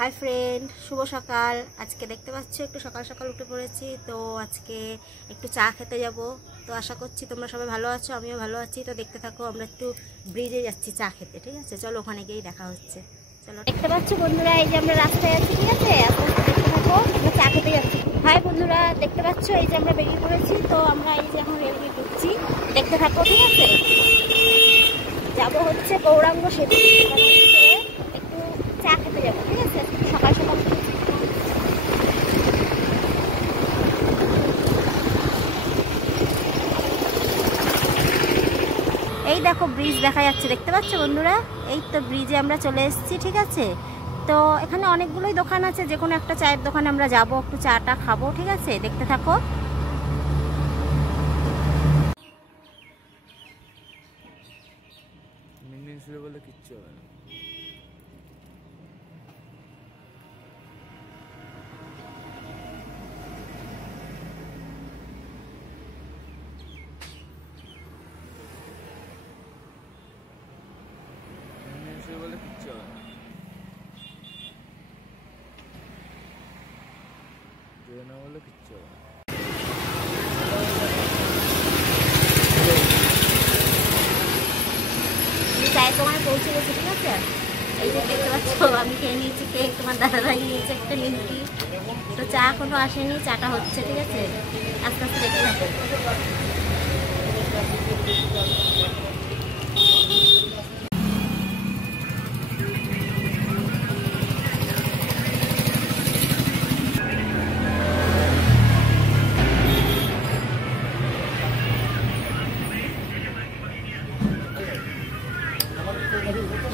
Hi friend, শুভ সকাল। আজকে দেখতে পাচ্ছ একটু সকাল সকাল উঠে পড়েছি। তো আজকে একটু চা খেতে যাব। তো আশা করছি তোমরা সবাই ভালো আছো, আমিও ভালো আছি। তো দেখতে থাকো, আমরা একটু ব্রিজে যাচ্ছি চা খেতে, ঠিক আছে? চলো ওখানে গিয়েই দেখা হচ্ছে। চলো, দেখতে পাচ্ছ বন্ধুরা, এই যে আমরা রাস্তায় আছি, ঠিক আছে? আস্তে আস্তে দেখতে থাকো, আমরা চা খেতে যাচ্ছি। হাই বন্ধুরা, দেখতে পাচ্ছ এই যে আমরা বেরিয়ে পড়েছি। তো আমরা এই যে এখন রেলগেট ঢুকছি, দেখতে থাকো, ঠিক আছে? যাবো হচ্ছে গৌরাঙ্গ সেতু, একটু চা খেতে যাবো, ঠিক আছে? সকাল সকাল এই দেখো ব্রিজ দেখা যাচ্ছে, দেখতে পাচ্ছ বন্ধুরা? এই তো ব্রিজে আমরা চলে এসেছি, ঠিক আছে? তো এখানে অনেকগুলোই দোকান আছে, যে কোনো একটা চায়ের দোকানে আমরা যাবো, একটু চাটা খাবো, ঠিক আছে? দেখতে থাকো। বলে কিচ্ছু হবে না। বলে কিচ্ছু হবে না। না বলে কিচ্ছু হবে না। চায়ের দোকানে পৌঁছে গেছি, ঠিক আছে? এই যে দেখতে পাচ্ছ, আমি খেয়ে নিয়েছি কেক, তোমার দাদা ভাই নিয়েছে একটা নিমকি। তো চা এখনো আসেনি, চাটা হচ্ছে, ঠিক আছে? আস্তে আস্তে দেখতে থাকো।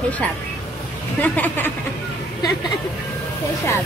সেই স্বাদ সেই স্বাদ